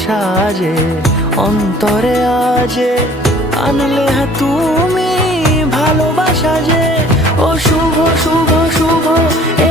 সাজে অন্তরে আজে আনলে হ্যাঁ তুমি ভালোবাসা যে ও শুভ শুভ শুভ এ